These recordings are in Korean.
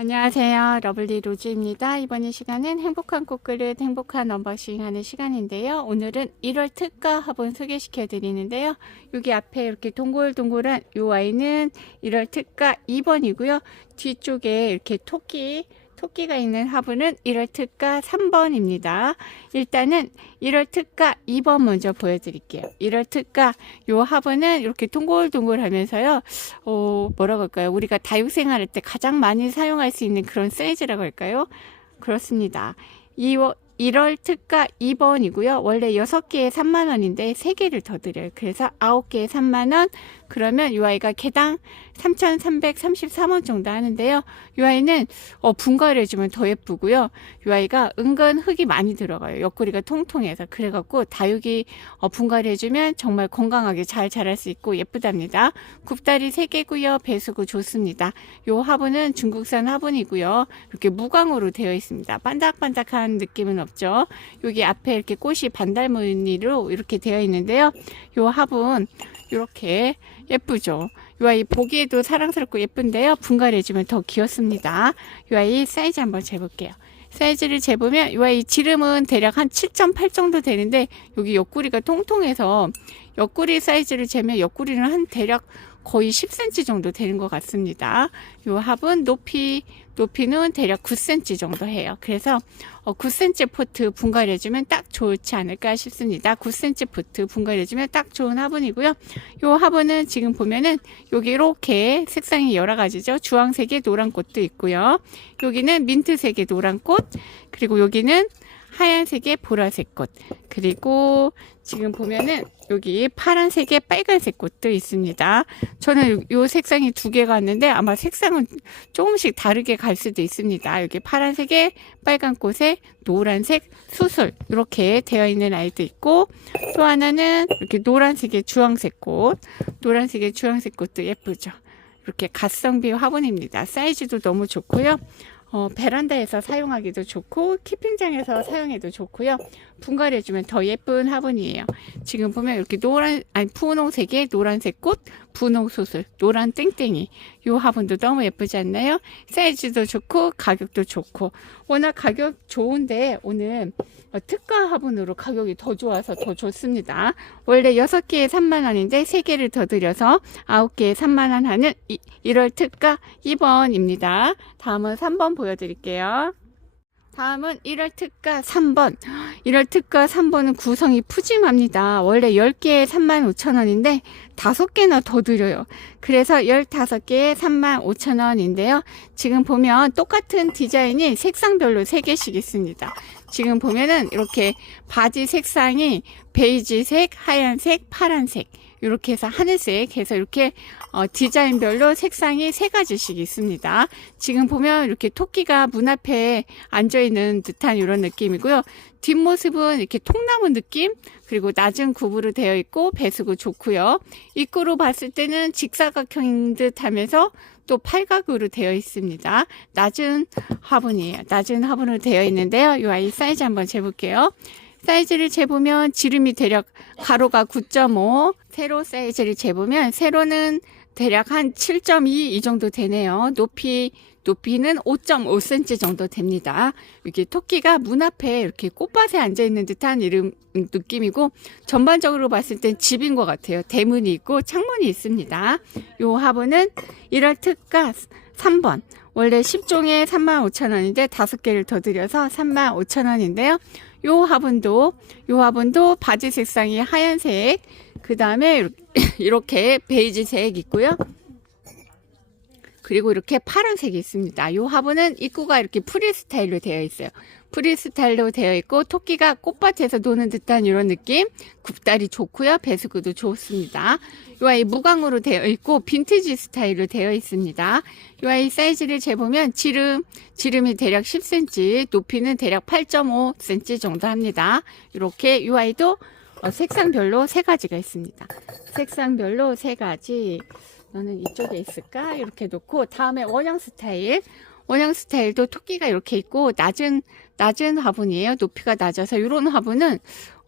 안녕하세요. 러블리 로즈입니다. 이번 이 시간은 행복한 꽃그릇 행복한 언박싱 하는 시간인데요. 오늘은 1월 특가 화분 소개시켜 드리는데요. 여기 앞에 이렇게 동글동글한 이 아이는 1월 특가 2번이고요. 뒤쪽에 이렇게 토끼 토끼가 있는 화분은 1월 특가 3번입니다. 일단은 1월 특가 2번 먼저 보여드릴게요. 1월 특가 요 화분은 이렇게 동글동글 하면서요. 어, 뭐라고 할까요? 우리가 다육생활 할 때 가장 많이 사용할 수 있는 그런 사이즈라고 할까요? 그렇습니다. 2월, 1월 특가 2번이고요. 원래 6개에 3만원인데 3개를 더 드려요. 그래서 9개에 3만원. 그러면 이 아이가 개당 3,333원 정도 하는데요. 이 아이는 어, 분갈이 해주면 더 예쁘고요. 이 아이가 은근 흙이 많이 들어가요. 옆구리가 통통해서. 그래갖고 다육이 어, 분갈이 해주면 정말 건강하게 잘 자랄 수 있고 예쁘답니다. 굽다리 3개고요. 배수구 좋습니다. 이 화분은 중국산 화분이고요. 이렇게 무광으로 되어 있습니다. 반짝반짝한 느낌은 없죠. 여기 앞에 이렇게 꽃이 반달 무늬로 이렇게 되어 있는데요. 이 화분 이렇게 예쁘죠. 이 아이 보기에도 사랑스럽고 예쁜데요. 분갈이 해주면 더 귀엽습니다. 이 아이 사이즈 한번 재볼게요. 사이즈를 재보면 이 아이 지름은 대략 한 7.8 정도 되는데 여기 옆구리가 통통해서 옆구리 사이즈를 재면 옆구리는 한 대략 거의 10cm 정도 되는 것 같습니다. 이 합은 높이 높이는 대략 9cm 정도 해요. 그래서 어, 9cm 포트 분갈해주면 딱 좋지 않을까 싶습니다. 9cm 포트 분갈해주면 딱 좋은 화분이고요. 이 화분은 지금 보면은 여기 이렇게 색상이 여러 가지죠. 주황색의 노란 꽃도 있고요. 여기는 민트색의 노란 꽃, 그리고 여기는 하얀색의 보라색 꽃, 그리고 지금 보면은 여기 파란색의 빨간색 꽃도 있습니다. 저는 요, 요 색상이 두 개가 왔는데 아마 색상은 조금씩 다르게 갈 수도 있습니다. 여기 파란색에 빨간 꽃에 노란색 수술 이렇게 되어 있는 아이도 있고 또 하나는 이렇게 노란색의 주황색 꽃, 노란색의 주황색 꽃도 예쁘죠. 이렇게 갓성비 화분입니다. 사이즈도 너무 좋고요. 어, 베란다에서 사용하기도 좋고 키핑장에서 사용해도 좋고요. 분갈해주면 더 예쁜 화분이에요. 지금 보면 이렇게 노란 아니 분홍색의 노란색 꽃, 분홍 수술, 노란 땡땡이 이 화분도 너무 예쁘지 않나요? 사이즈도 좋고 가격도 좋고 워낙 가격 좋은데 오늘 어, 특가 화분으로 가격이 더 좋아서 더 좋습니다. 원래 6개에 3만 원인데 3개를 더 드려서 9개에 3만 원 하는 1월 특가 2번입니다. 다음은 3번 보여드릴게요. 다음은 1월 특가 3번. 1월 특가 3번은 구성이 푸짐합니다. 원래 10개에 3만 5천 원인데 5개나 더 드려요. 그래서 15개에 3만 5천 원인데요. 지금 보면 똑같은 디자인이 색상별로 3개씩 있습니다. 지금 보면은 이렇게 바지 색상이 베이지색, 하얀색, 파란색 이렇게 해서 하늘색 해서 이렇게 어, 디자인별로 색상이 세 가지씩 있습니다. 지금 보면 이렇게 토끼가 문 앞에 앉아 있는 듯한 이런 느낌이고요. 뒷모습은 이렇게 통나무 느낌 그리고 낮은 굽으로 되어 있고 배수구 좋고요. 입구로 봤을 때는 직사각형인 듯 하면서 또 팔각으로 되어 있습니다. 낮은 화분이에요. 낮은 화분으로 되어 있는데요. 이 아이 사이즈 한번 재볼게요. 사이즈를 재보면 지름이 대략 가로가 9.5, 세로 사이즈를 재보면 세로는 대략 한 7.2 이 정도 되네요. 높이 높이는 5.5cm 정도 됩니다. 이게 토끼가 문 앞에 이렇게 꽃밭에 앉아 있는 듯한 이름 느낌이고 전반적으로 봤을 땐 집인 것 같아요. 대문이 있고 창문이 있습니다. 요 화분은 1월 특가 3번. 원래 10종에 35,000원인데 5개를 더 드려서 35,000원인데요. 요 화분도 요 화분도 바지 색상이 하얀색 그 다음에 이렇게 베이지색 있고요. 그리고 이렇게 파란색이 있습니다. 요 화분은 입구가 이렇게 프리 스타일로 되어 있어요. 프리 스타일로 되어 있고 토끼가 꽃밭에서 노는 듯한 이런 느낌. 굽다리 좋고요. 배수구도 좋습니다. 요 아이 무광으로 되어 있고 빈티지 스타일로 되어 있습니다. 요 아이 사이즈를 재보면 지름 지름이 대략 10cm, 높이는 대략 8.5cm 정도 합니다. 이렇게 요 아이도 어, 색상별로 세 가지가 있습니다. 색상별로 세 가지. 너는 이쪽에 있을까? 이렇게 놓고 다음에 원형 스타일. 원형 스타일도 토끼가 이렇게 있고 낮은 낮은 화분이에요. 높이가 낮아서 이런 화분은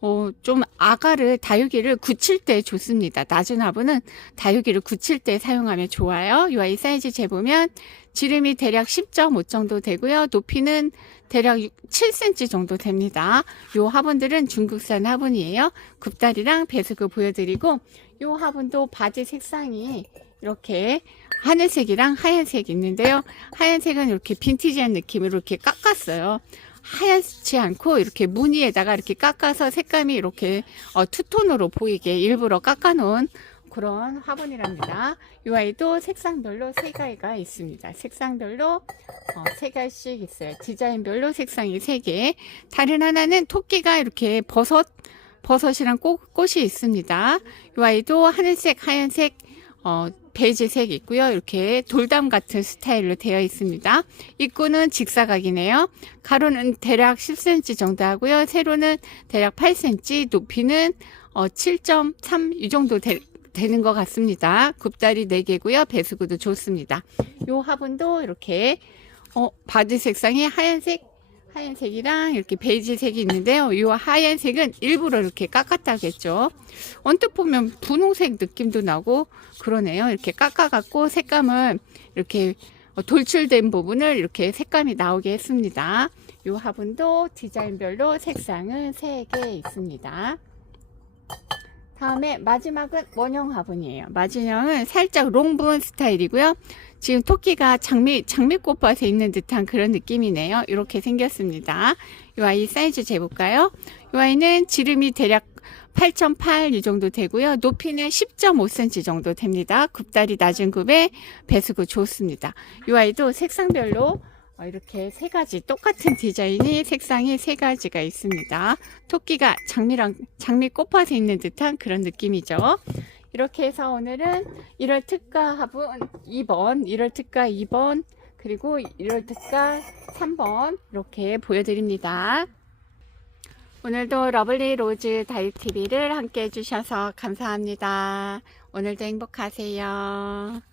어, 좀 아가를 다육이를 굳힐 때 좋습니다. 낮은 화분은 다육이를 굳힐 때 사용하면 좋아요. 이 아이 사이즈 재보면 지름이 대략 10.5 정도 되고요. 높이는 대략 7cm 정도 됩니다. 요 화분들은 중국산 화분이에요. 굽다리랑 배수구 보여드리고 요 화분도 바지 색상이 이렇게 하늘색이랑 하얀색이 있는데요. 하얀색은 이렇게 빈티지한 느낌으로 이렇게 깎았어요. 하얗지 않고 이렇게 무늬에다가 이렇게 깎아서 색감이 이렇게 어, 투톤으로 보이게 일부러 깎아놓은 그런 화분이랍니다. 이 아이도 색상별로 세 가지가 있습니다. 색상별로 어, 세 가지씩 있어요. 디자인별로 색상이 세 개. 다른 하나는 토끼가 이렇게 버섯 버섯이랑 꽃, 꽃이 있습니다. 이 아이도 하늘색, 하얀색, 어, 베이지색 있고요. 이렇게 돌담 같은 스타일로 되어 있습니다. 입구는 직사각이네요. 가로는 대략 10cm 정도 하고요. 세로는 대략 8cm, 높이는 어, 7.3 이 정도 되, 되는 것 같습니다. 굽다리 4개고요. 배수구도 좋습니다. 요 화분도 이렇게 어, 바지 색상이 하얀색 하얀색이랑 이렇게 베이지색이 있는데요. 이 하얀색은 일부러 이렇게 깎았다겠죠. 언뜻 보면 분홍색 느낌도 나고 그러네요. 이렇게 깎아갖고 색감을 이렇게 돌출된 부분을 이렇게 색감이 나오게 했습니다. 이 화분도 디자인별로 색상은 3개 있습니다. 다음에 마지막은 원형 화분이에요. 마지막은 살짝 롱분 스타일이고요. 지금 토끼가 장미, 장미꽃밭에 있는 듯한 그런 느낌이네요. 이렇게 생겼습니다. 이 아이 사이즈 재볼까요? 이 아이는 지름이 대략 8.8 이 정도 되고요. 높이는 10.5cm 정도 됩니다. 굽다리 낮은 굽에 배수구 좋습니다. 이 아이도 색상별로 어, 이렇게 세 가지 똑같은 디자인이 색상이 세 가지가 있습니다. 토끼가 장미랑 장미 꽃밭에 있는 듯한 그런 느낌이죠. 이렇게 해서 오늘은 1월 특가 화분 2번, 1월 특가 2번, 그리고 1월 특가 3번 이렇게 보여드립니다. 오늘도 러블리 로즈 다육TV를 함께 해주셔서 감사합니다. 오늘도 행복하세요.